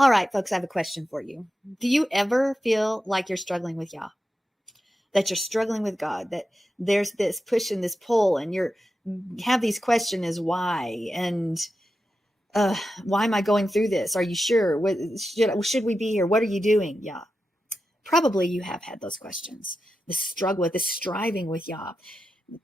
All right, folks, I have a question for you. Do you ever feel like you're struggling with Yah? That you're struggling with God, that there's this push and this pull, and you're have these questions as why, and why am I going through this? Are you sure? What, should we be here? What are you doing? Yeah. Probably you have had those questions, the struggle with, the striving with Yah.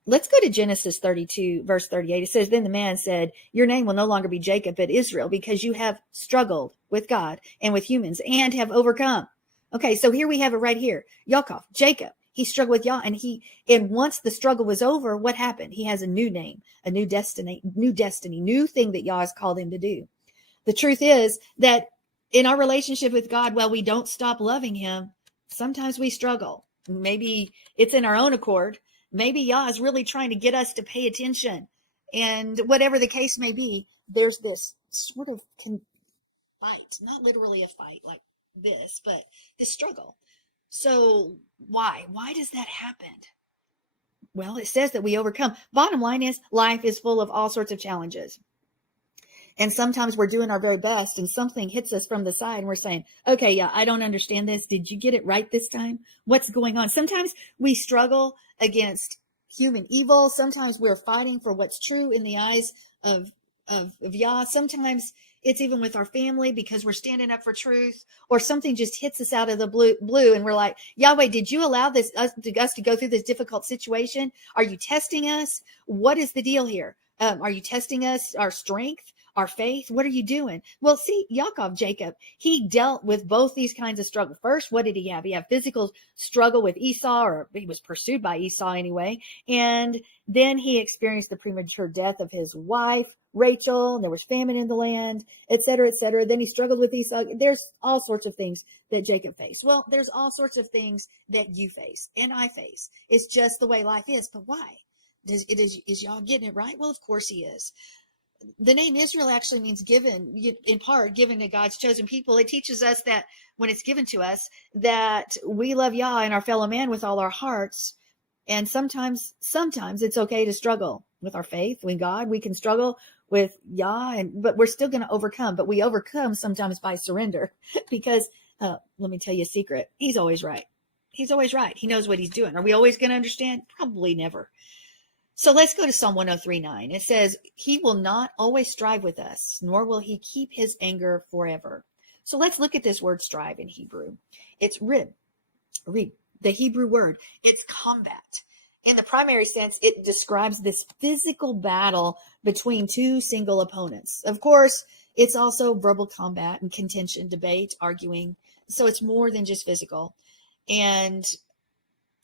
Let's go to Genesis 32, verse 38. It says, then the man said, your name will no longer be Jacob, but Israel, because you have struggled with God and with humans and have overcome. Okay, so here we have it right here. Yaakov, Jacob, he struggled with Yah, and once the struggle was over, what happened? He has a new name, a new destiny, new thing that Yah has called him to do. The truth is that in our relationship with God, while we don't stop loving him, sometimes we struggle. Maybe it's in our own accord. Maybe Yah is really trying to get us to pay attention. And whatever the case may be, there's this sort of fight, not literally a fight like this, but this struggle. So why? Why does that happen? Well, it says that we overcome. Bottom line is life is full of all sorts of challenges. And sometimes we're doing our very best and something hits us from the side and we're saying, okay, yeah, I don't understand this. Did you get it right this time? What's going on? Sometimes we struggle against human evil. Sometimes we're fighting for what's true in the eyes of Yah. Sometimes it's even with our family because we're standing up for truth, or something just hits us out of the blue and we're like, Yahweh, did you allow us to go through this difficult situation? Are you testing us? What is the deal here? Are you testing us, our strength, our faith? What are you doing? Well, see, Jacob, he dealt with both these kinds of struggle. First, what did he have? He had physical struggle with Esau, or he was pursued by Esau anyway. And then he experienced the premature death of his wife, Rachel, and there was famine in the land, et cetera, et cetera. Then he struggled with Esau. There's all sorts of things that Jacob faced. Well, there's all sorts of things that you face and I face. It's just the way life is. But why? Is Yah getting it right? Well, of course he is. The name Israel actually means given, in part, given to God's chosen people. It teaches us that when it's given to us, that we love Yah and our fellow man with all our hearts. And sometimes it's okay to struggle with our faith with God. We can struggle with Yah, but we're still going to overcome. But we overcome sometimes by surrender, because let me tell you a secret. He's always right. He's always right. He knows what he's doing. Are we always going to understand? Probably never. So let's go to Psalm 103:9. It says, he will not always strive with us, nor will he keep his anger forever. So let's look at this word strive in Hebrew. It's rib, the Hebrew word. It's combat. In the primary sense, it describes this physical battle between two single opponents. Of course, it's also verbal combat and contention, debate, arguing. So it's more than just physical. And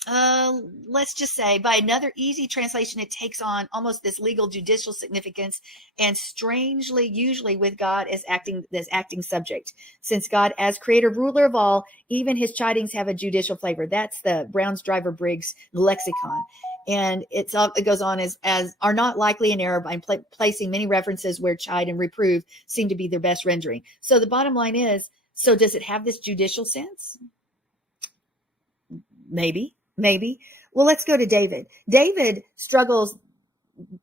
let's just say, by another easy translation, it takes on almost this legal judicial significance, and strangely, usually with God as acting subject. Since God, as creator, ruler of all, even his chidings have a judicial flavor. That's the Brown's Driver Briggs lexicon. And it goes on as are not likely in error by placing many references where chide and reprove seem to be their best rendering. So the bottom line is, so does it have this judicial sense? Maybe. Well, let's go to David. David struggles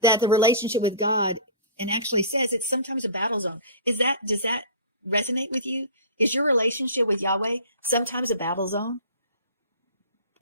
that the relationship with God, and actually says it's sometimes a battle zone. Does that resonate with you? Is your relationship with Yahweh sometimes a battle zone?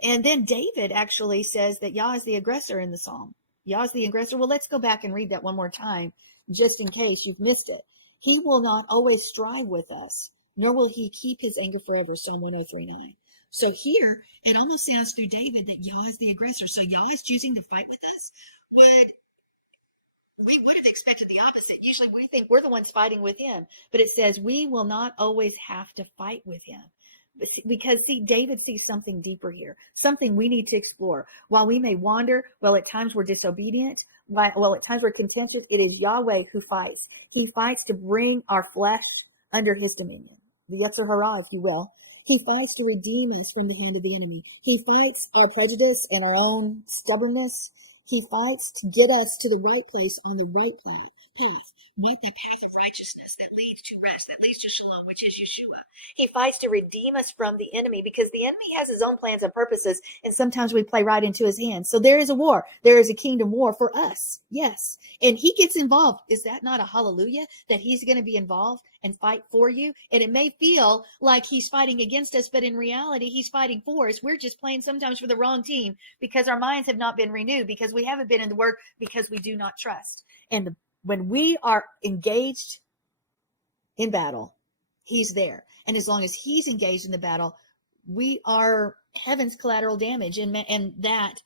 And then David actually says that Yah is the aggressor in the Psalm. Yah is the aggressor. Well, let's go back and read that one more time, just in case you've missed it. He will not always strive with us, nor will he keep his anger forever. Psalm 103:9. So here, it almost sounds through David that Yah is the aggressor. So Yah is choosing to fight with us. We would have expected the opposite. Usually we think we're the ones fighting with him, but it says we will not always have to fight with him. Because David sees something deeper here, something we need to explore. While we may wander, while at times we're disobedient, while at times we're contentious, it is Yahweh who fights. He fights to bring our flesh under his dominion. The Yetzer Hara, if you will. He fights to redeem us from the hand of the enemy. He fights our prejudice and our own stubbornness. He fights to get us to the right place on the right path. What? The path of righteousness that leads to rest, that leads to shalom, which is Yeshua. He fights to redeem us from the enemy because the enemy has his own plans and purposes, and sometimes we play right into his hands. So there is a war. There is a kingdom war for us. Yes. And he gets involved. Is that not a hallelujah that he's going to be involved and fight for you? And it may feel like he's fighting against us, but in reality, he's fighting for us. We're just playing sometimes for the wrong team because our minds have not been renewed, because we haven't been in the word, because we do not trust. And when we are engaged in battle, he's there. And as long as he's engaged in the battle, we are heaven's collateral damage. And that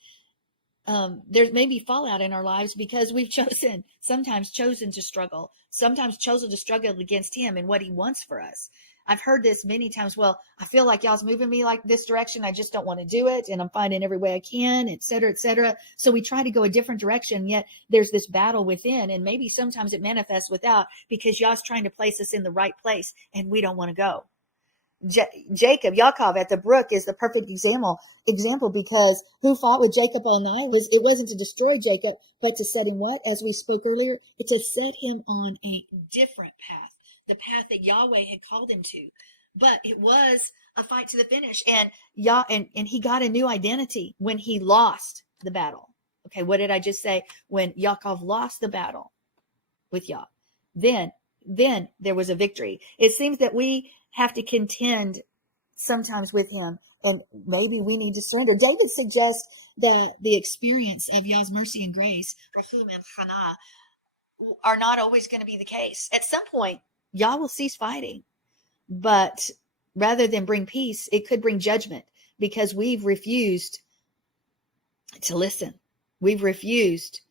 there's maybe fallout in our lives because we've sometimes chosen to struggle against him and what he wants for us. I've heard this many times. Well, I feel like y'all's moving me like this direction. I just don't want to do it. And I'm finding every way I can, et cetera, et cetera. So we try to go a different direction, yet there's this battle within. And maybe sometimes it manifests without, because y'all's trying to place us in the right place and we don't want to go. Yaakov at the brook is the perfect example, because who fought with Jacob all night? It wasn't to destroy Jacob, but to set him what? As we spoke earlier, to set him on a different path, the path that Yahweh had called him to. But it was a fight to the finish, and he got a new identity when he lost the battle. Okay, what did I just say? When Yaakov lost the battle with Yah, then there was a victory. It seems that we have to contend sometimes with him, and maybe we need to surrender. David suggests that the experience of Yah's mercy and grace, Rahum and Chana, are not always going to be the case. At some point, Yah will cease fighting, but rather than bring peace, it could bring judgment, because we've refused to listen. We've refused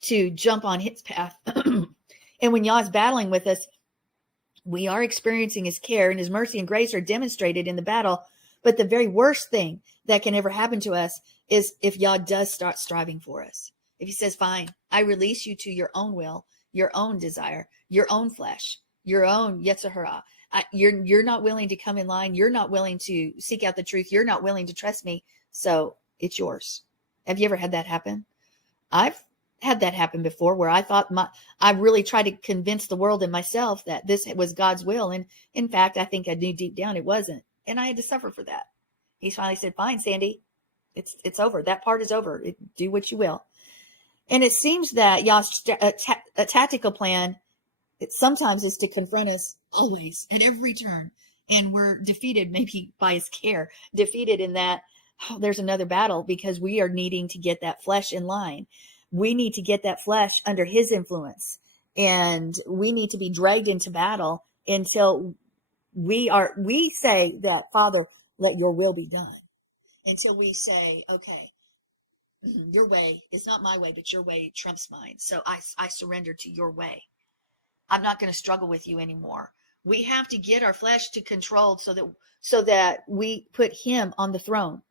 to jump on his path. And when Yah's battling with us, we are experiencing his care, and his mercy and grace are demonstrated in the battle. But the very worst thing that can ever happen to us is if Yah does start striving for us. If he says, fine, I release you to your own will, your own desire, your own flesh, your own Yetzer hara. You're not willing to come in line. You're not willing to seek out the truth. You're not willing to trust me. So it's yours. Have you ever had that happen? I've had that happen before, where I thought I really tried to convince the world and myself that this was God's will. And in fact, I think I knew deep down it wasn't. And I had to suffer for that. He finally said, fine, Sandi, it's over. That part is over. Do what you will. And it seems that Yah's a tactical plan, sometimes is to confront us always at every turn. And we're defeated, maybe by his care, defeated in that, there's another battle, because we are needing to get that flesh in line. We need to get that flesh under his influence, and we need to be dragged into battle until we say that, Father, let your will be done, until we say, okay, your way is not my way, but your way trumps mine. So I surrender to your way. I'm not going to struggle with you anymore. We have to get our flesh to control so that we put him on the throne.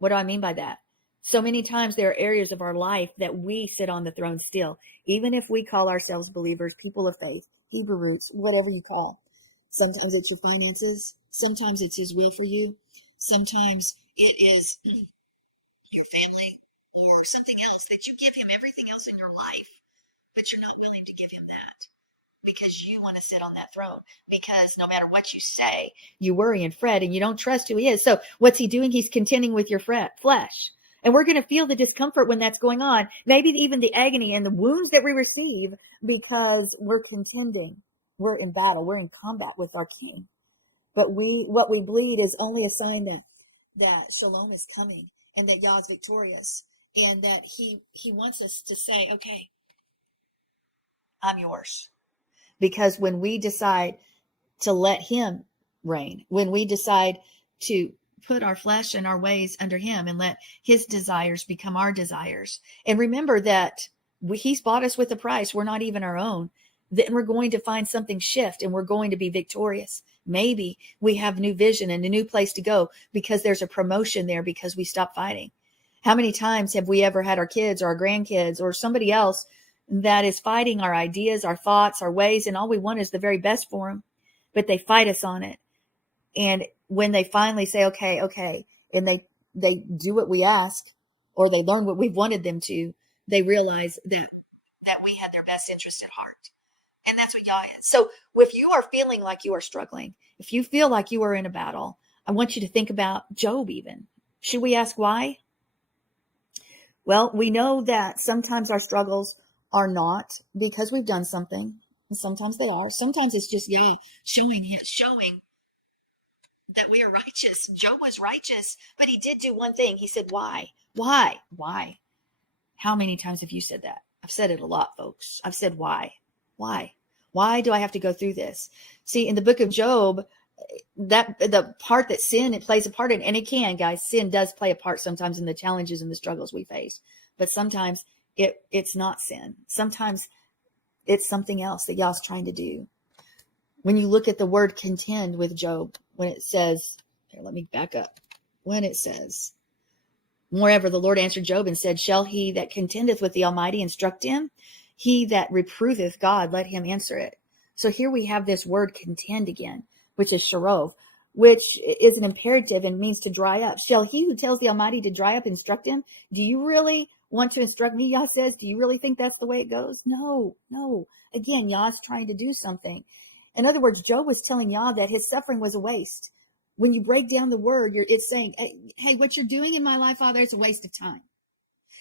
What do I mean by that? So many times there are areas of our life that we sit on the throne still, even if we call ourselves believers, people of faith, Hebrew roots, whatever you call. Sometimes it's your finances. Sometimes it's his will for you. Sometimes it is your family or something else that you give him everything else in your life, but you're not willing to give him that because you want to sit on that throne, because no matter what you say, you worry and fret and you don't trust who he is. So what's he doing? He's contending with your flesh. And we're going to feel the discomfort when that's going on, maybe even the agony and the wounds that we receive, because we're contending. We're in battle. We're in combat with our king. But what we bleed is only a sign that Shalom is coming and that Yah is victorious, and that he wants us to say, okay, I'm yours. Because when we decide to let him reign, when we decide to put our flesh and our ways under him and let his desires become our desires. And remember that he's bought us with a price. We're not even our own. Then we're going to find something shift and we're going to be victorious. Maybe we have new vision and a new place to go because there's a promotion there because we stopped fighting. How many times have we ever had our kids or our grandkids or somebody else that is fighting our ideas, our thoughts, our ways, and all we want is the very best for them, but they fight us on it. And when they finally say, okay, and they do what we ask, or they learn what we've wanted them to, they realize that we had their best interest at heart. And that's what Yah is. So if you are feeling like you are struggling, if you feel like you are in a battle, I want you to think about Job even. Should we ask why? Well, we know that sometimes our struggles are not because we've done something. And sometimes they are. Sometimes it's just Yah showing that we are righteous. Job was righteous, but he did do one thing. He said, why? Why? Why? How many times have you said that? I've said it a lot, folks. I've said, why? Why? Why do I have to go through this? See, in the book of Job, that the part that sin, it plays a part in, and it can, guys, sin does play a part sometimes in the challenges and the struggles we face. But sometimes it's not sin. Sometimes it's something else that Yah's trying to do. When you look at the word contend with Job, when it says, here, let me back up. When it says, moreover, the Lord answered Job and said, shall he that contendeth with the Almighty instruct him? He that reproveth God, let him answer it. So here we have this word contend again, which is sharov, which is an imperative and means to dry up. Shall he who tells the Almighty to dry up instruct him? Do you really want to instruct me? Yah says, do you really think that's the way it goes? No. Again, Yah's trying to do something. In other words, Job was telling Yah that his suffering was a waste. When you break down the word, it's saying, hey, what you're doing in my life, Father, it's a waste of time.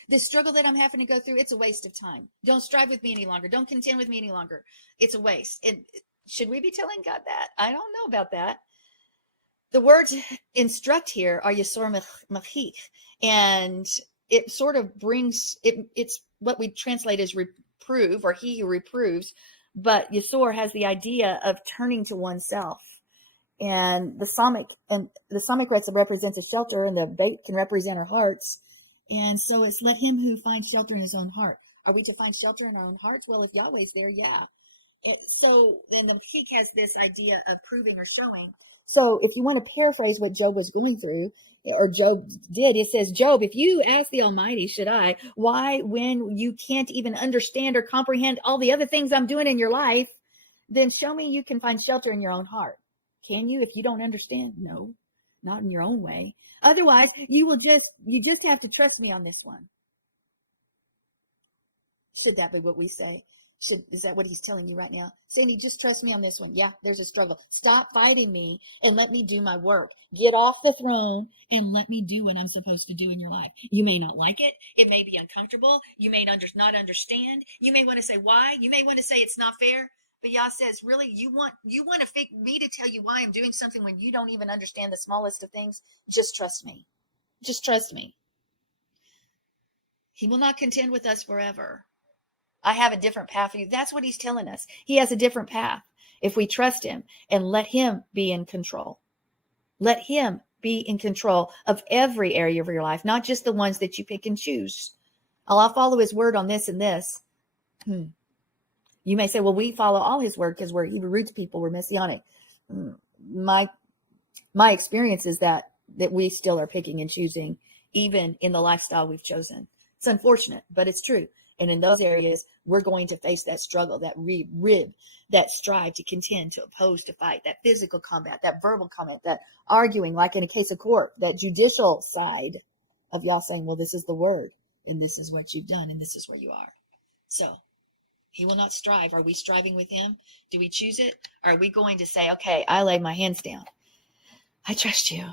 This struggle that I'm having to go through, it's a waste of time. Don't strive with me any longer. Don't contend with me any longer. It's a waste. And should we be telling God that? I don't know about that. The words instruct here are yasor machich, and it sort of brings it's what we translate as reprove, or he who reproves. But yasor has the idea of turning to oneself. And the Psalmic represents a shelter, and the bait can represent our hearts. And so it's let him who finds shelter in his own heart. Are we to find shelter in our own hearts? Well, if Yahweh's there, yeah. So then the Machik has this idea of proving or showing. So if you want to paraphrase what Job was going through, or Job did, it says, Job, if you ask the Almighty, why, when you can't even understand or comprehend all the other things I'm doing in your life, then show me you can find shelter in your own heart. Can you, if you don't understand? No, not in your own way. Otherwise, you just have to trust me on this one. Should that be what we say? Is that what he's telling you right now? Sandi, just trust me on this one. Yeah, there's a struggle. Stop fighting me and let me do my work. Get off the throne and let me do what I'm supposed to do in your life. You may not like it. It may be uncomfortable. You may not understand. You may want to say why. You may want to say it's not fair. But Yah says, really, you want me to tell you why I'm doing something when you don't even understand the smallest of things? Just trust me. Just trust me. He will not contend with us forever. I have a different path for you. That's what he's telling us. He has a different path. If we trust him and let him be in control, let him be in control of every area of your life, not just the ones that you pick and choose. I'll follow his word on this and this. You may say, well, we follow all his word because we're Hebrew roots people. We're Messianic. My experience is that we still are picking and choosing, even in the lifestyle we've chosen. It's unfortunate, but it's true. And in those areas, we're going to face that struggle, that rib, that strive to contend, to oppose, to fight, that physical combat, that verbal comment, that arguing, like in a case of court, that judicial side of Yah saying, well, this is the word, and this is what you've done, and this is where you are. So he will not strive. Are we striving with him? Do we choose it? Are we going to say, okay, I lay my hands down. I trust you.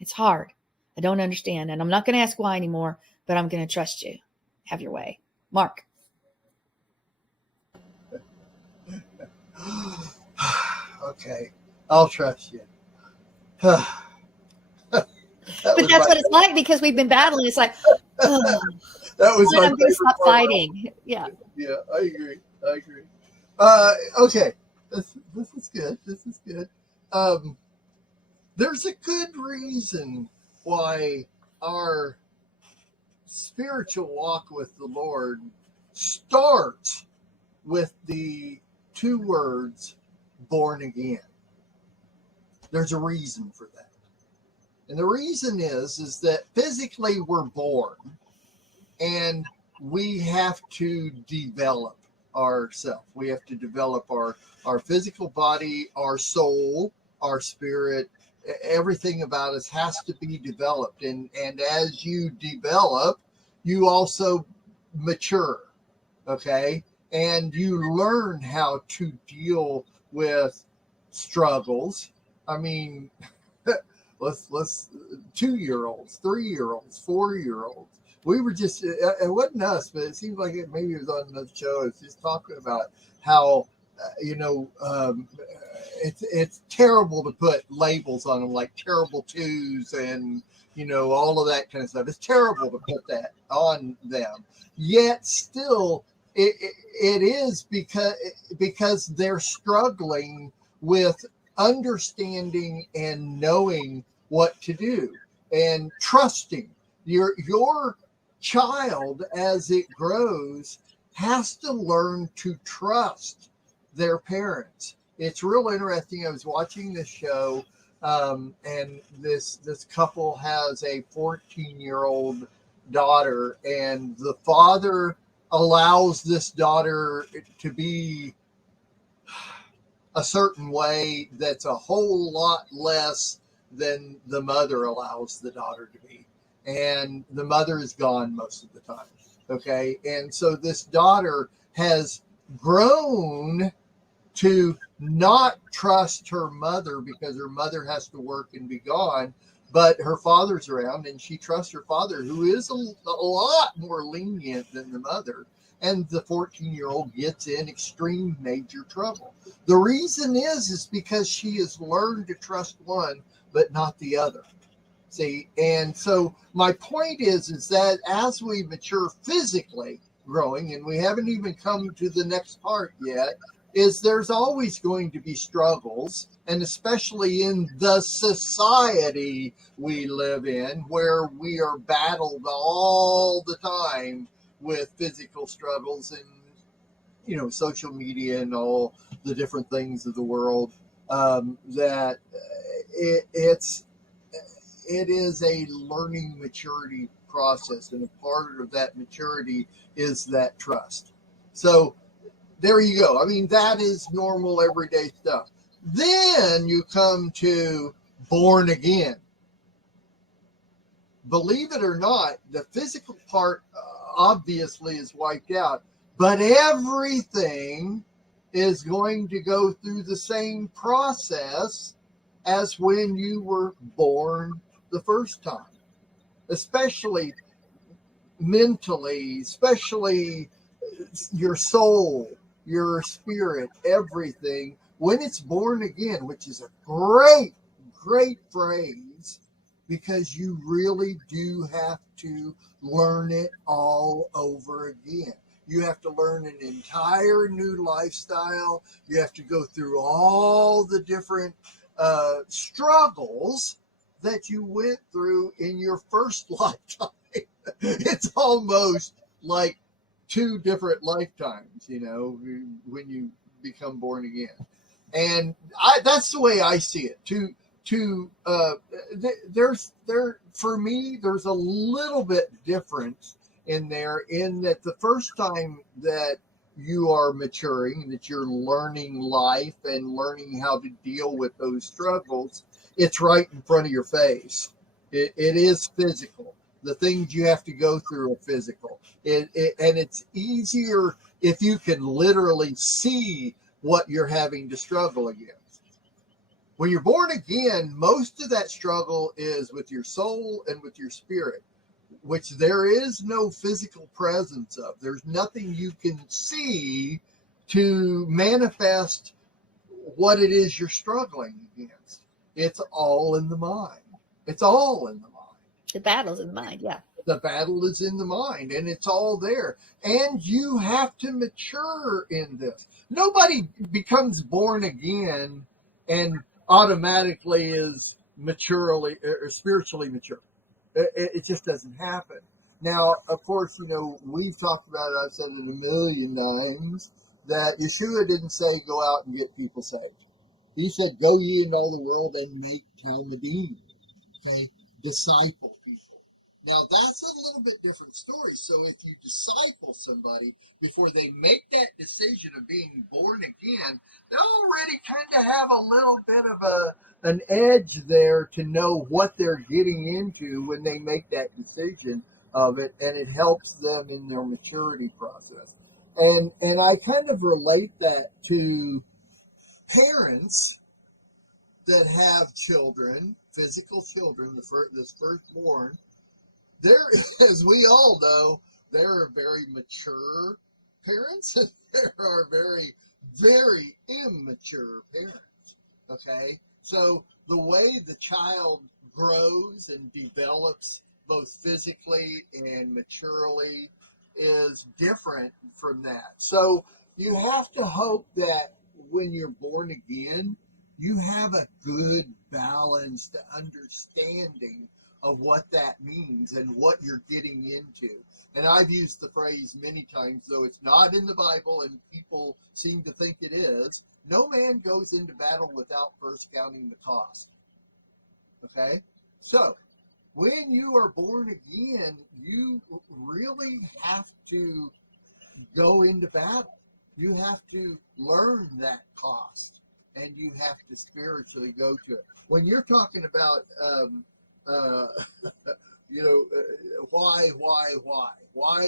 It's hard. I don't understand. And I'm not going to ask why anymore, but I'm going to trust you. Have your way. Mark. Okay, I'll trust you. But that's what it's like, because we've been battling. It's like, that was I'm going to stop fighting. Yeah. Yeah, I agree. Okay, this is good. This is good. There's a good reason why our spiritual walk with the Lord starts with the two words, born again. There's a reason for that. And the reason is that physically we're born and we have to develop ourselves. We have to develop our physical body, our soul, our spirit. Everything about us has to be developed. And as you develop, you also mature, okay? And you learn how to deal with struggles. I mean, let's 2-year-olds, 3-year-olds, 4-year-olds. We were just, it wasn't us, but it seemed like maybe it was on another show. It was just talking about how, it's terrible to put labels on them, like terrible twos and, all of that kind of stuff. It's terrible to put that on them. Yet still, it is because they're struggling with understanding and knowing what to do and trusting. Your child, as it grows, has to learn to trust their parents. It's real interesting. I was watching this show, and this couple has a 14-year-old daughter, and the father allows this daughter to be a certain way that's a whole lot less than the mother allows the daughter to be. And the mother is gone most of the time. Okay. And so this daughter has grown to not trust her mother because her mother has to work and be gone, but her father's around and she trusts her father, who is a lot more lenient than the mother. And the 14-year-old gets in extreme major trouble. The reason is because she has learned to trust one, but not the other. See, and so my point is that as we mature physically growing, and we haven't even come to the next part yet, is there's always going to be struggles, and especially in the society we live in, where we are battled all the time with physical struggles and, social media and all the different things of the world, that it is a learning maturity process, and a part of that maturity is that trust. So there you go. I mean, that is normal everyday stuff. Then you come to born again. Believe it or not, the physical part obviously is wiped out, but everything is going to go through the same process as when you were born the first time, especially mentally, especially your soul, your spirit, everything. When it's born again, which is a great, great phrase, because you really do have to learn it all over again. You have to learn an entire new lifestyle. You have to go through all the different struggles that you went through in your first lifetime. It's almost like 2 different lifetimes, when you become born again. And that's the way I see it. For me, there's a little bit difference in there, in that the first time that you are maturing, that you're learning life and learning how to deal with those struggles, it's right in front of your face. It is physical. The things you have to go through are physical. And it's easier if you can literally see what you're having to struggle against. When you're born again, most of that struggle is with your soul and with your spirit, which there is no physical presence of. There's nothing you can see to manifest what it is you're struggling against. It's all in the mind. It's all in the mind. The battle's in the mind, yeah. The battle is in the mind, and it's all there. And you have to mature in this. Nobody becomes born again and automatically is maturely or spiritually mature. It just doesn't happen. Now, of course, we've talked about it. I've said it a million times that Yeshua didn't say go out and get people saved. He said, go ye into all the world and make Talmudim. Okay, disciple people. Now, that's a little bit different story. So if you disciple somebody before they make that decision of being born again, they already kind of have a little bit of an edge there to know what they're getting into when they make that decision of it, and it helps them in their maturity process. And I kind of relate that to parents that have children, physical children, this firstborn. There, as we all know, there are very mature parents and there are very, very immature parents. Okay. So the way the child grows and develops both physically and maturely is different from that. So you have to hope that when you're born again, you have a good balanced understanding of what that means and what you're getting into. And I've used the phrase many times, though it's not in the Bible and people seem to think it is. No man goes into battle without first counting the cost. Okay? So when you are born again, you really have to go into battle. You have to learn that cost and you have to spiritually go to it. When you're talking about, why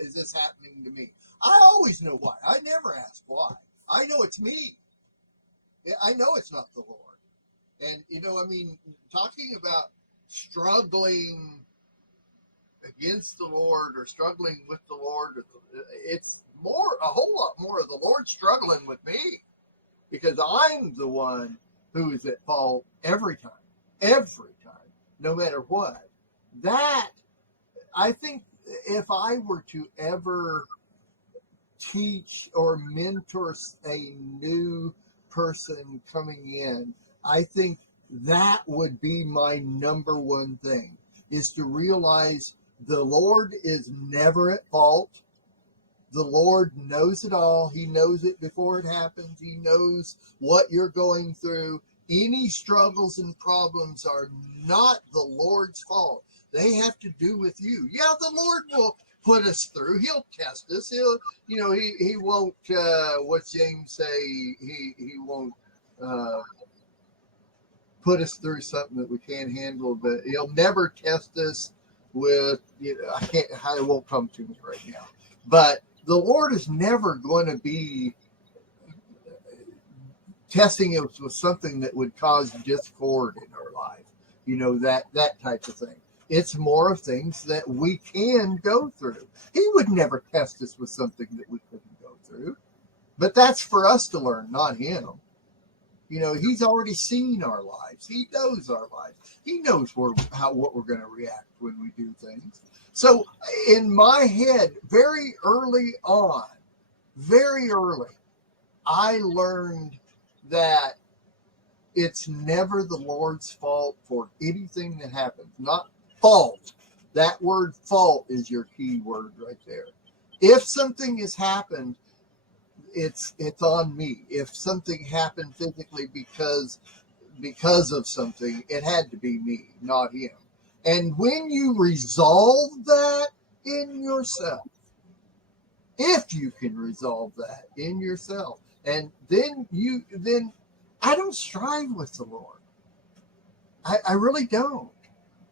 is this happening to me? I always know why. I never ask why. I know it's me. I know it's not the Lord. And, talking about struggling against the Lord or struggling with the Lord, it's a whole lot more of the Lord struggling with me, because I'm the one who is at fault every time, no matter what. That, I think, if I were to ever teach or mentor a new person coming in, I think that would be my number one thing, is to realize the Lord is never at fault. The Lord knows it all. He knows it before it happens. He knows what you're going through. Any struggles and problems are not the Lord's fault. They have to do with you. Yeah, the Lord will put us through. He'll test us. He won't, what's James say? He won't put us through something that we can't handle, but he'll never test us with, I won't come to me right now, but the Lord is never going to be testing us with something that would cause discord in our life, that type of thing. It's more of things that we can go through. He would never test us with something that we couldn't go through, but that's for us to learn, not him. He's already seen our lives. He knows our lives. He knows what we're going to react when we do things. So in my head, very early, I learned that it's never the Lord's fault for anything that happens. Not fault. That word fault is your key word right there. If something has happened, it's on me. If something happened physically because of something, it had to be me, not him. And when you resolve that in yourself, if you can resolve that in yourself, and then I don't strive with the Lord. I really don't.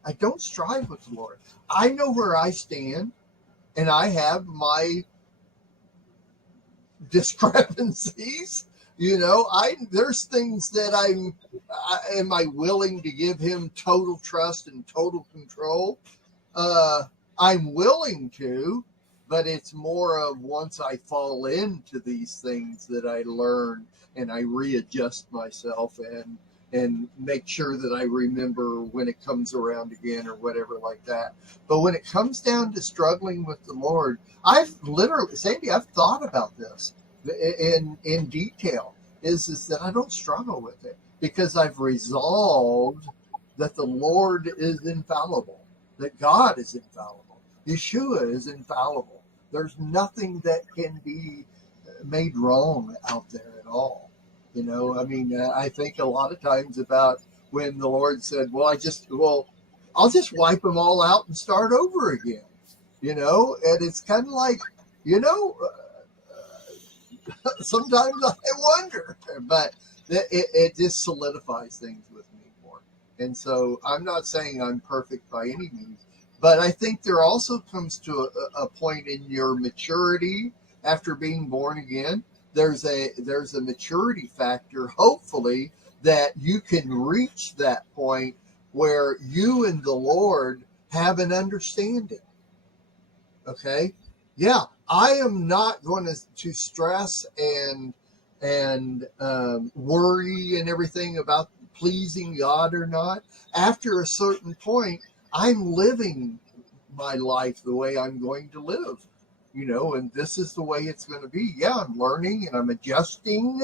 I don't strive with the Lord. I know where I stand, and I have my discrepancies. There's things that am I willing to give him total trust and total control? I'm willing to, but it's more of once I fall into these things that I learn and I readjust myself and make sure that I remember when it comes around again or whatever like that. But when it comes down to struggling with the Lord, Sandi, I've thought about this in detail, is that I don't struggle with it because I've resolved that the Lord is infallible, that God is infallible, Yeshua is infallible. There's nothing that can be made wrong out there at all. I think a lot of times about when the Lord said, I'll just wipe them all out and start over again, and it's kind of like, sometimes I wonder, but it just solidifies things with me more. And so I'm not saying I'm perfect by any means, But I think there also comes to a point in your maturity after being born again. There's a maturity factor, hopefully, that you can reach that point where you and the Lord have an understanding. Okay? Yeah, I am not going to stress and worry and everything about pleasing God or not. After a certain point, I'm living my life the way I'm going to live, and this is the way it's going to be. Yeah, I'm learning and I'm adjusting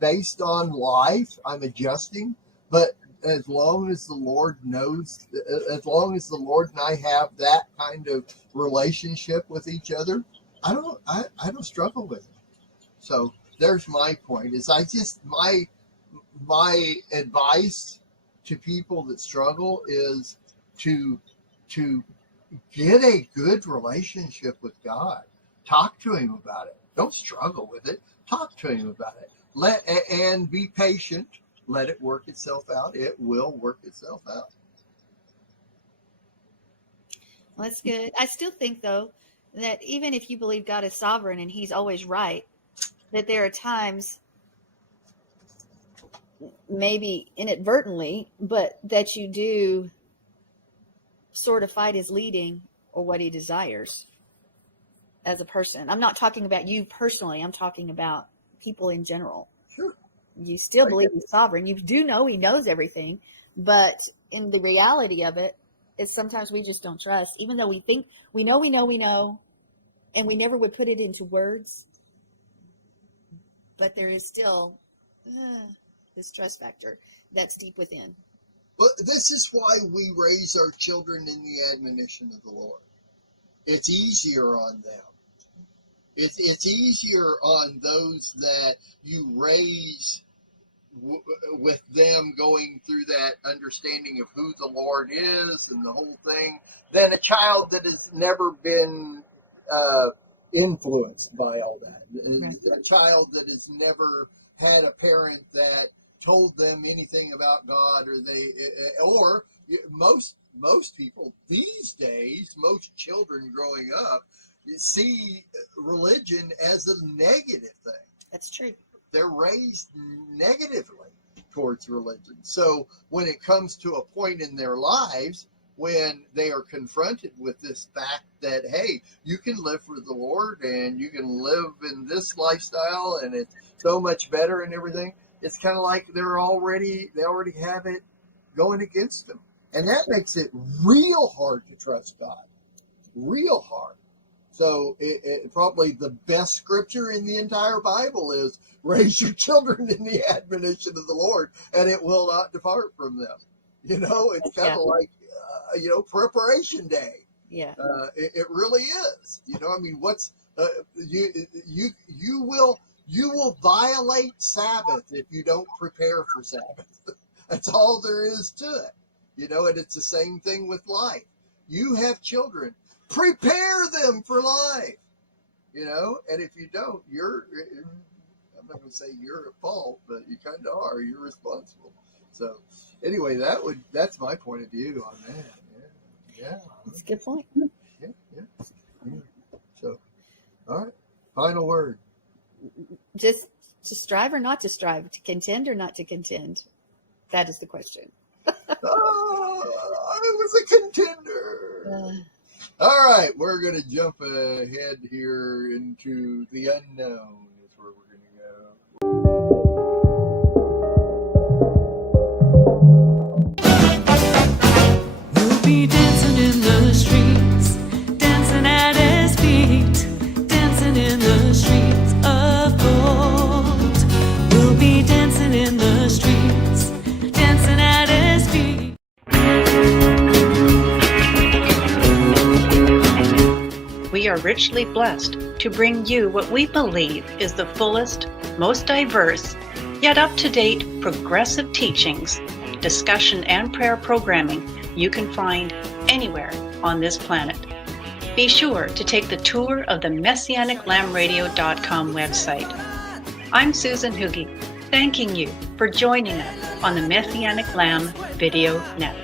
based on life. I'm adjusting, but as long as the Lord knows, as long as the Lord and I have that kind of relationship with each other, I don't struggle with it. So there's my point. Is my advice to people that struggle is to get a good relationship with God. Talk to him about it. Don't struggle with it. Talk to him about it. And be patient. Let it work itself out. It will work itself out. Well, that's good. I still think, though, that even if you believe God is sovereign and he's always right, that there are times, maybe inadvertently, but that you do sort of fight his leading or what he desires as a person. I'm not talking about you personally. I'm talking about people in general. Sure. You still believe he's sovereign. You do know he knows everything, but in the reality of it, is sometimes we just don't trust, even though we think we know, and we never would put it into words. But there is still this trust factor that's deep within. Well, this is why we raise our children in the admonition of the Lord. It's easier on them. It's easier on those that you raise with them going through that understanding of who the Lord is and the whole thing than a child that has never been influenced by all that. Right. A child that has never had a parent that told them anything about God, or most people these days, most children growing up see religion as a negative thing. That's true. They're raised negatively towards religion. So when it comes to a point in their lives when they are confronted with this fact that, hey, you can live for the Lord and you can live in this lifestyle and it's so much better and everything, it's kind of like they already have it going against them. And that makes it real hard to trust God. Real hard. So it probably the best scripture in the entire Bible is raise your children in the admonition of the Lord and it will not depart from them. It's kind of like, preparation day. Yeah. It really is. What's you will violate Sabbath if you don't prepare for Sabbath. That's all there is to it. And it's the same thing with life. You have children. Prepare them for life, and if you don't, I'm not going to say you're at fault, but you kind of are. You're responsible. So anyway, that's my point of view on that. Yeah. That's a good point. Yeah. So, all right. Final word. Just to strive or not to strive, to contend or not to contend. That is the question. I was a contender. All right, we're going to jump ahead here into the unknown is where we're going to go. We'll be dancing in the streets, dancing at his feet, dancing in the streets of gold. We'll be dancing in the streets, dancing at his feet. We are richly blessed to bring you what we believe is the fullest, most diverse, yet up-to-date progressive teachings, discussion, and prayer programming you can find anywhere on this planet. Be sure to take the tour of the MessianicLambRadio.com website. I'm Susan Hugie, thanking you for joining us on the Messianic Lamb Video Network.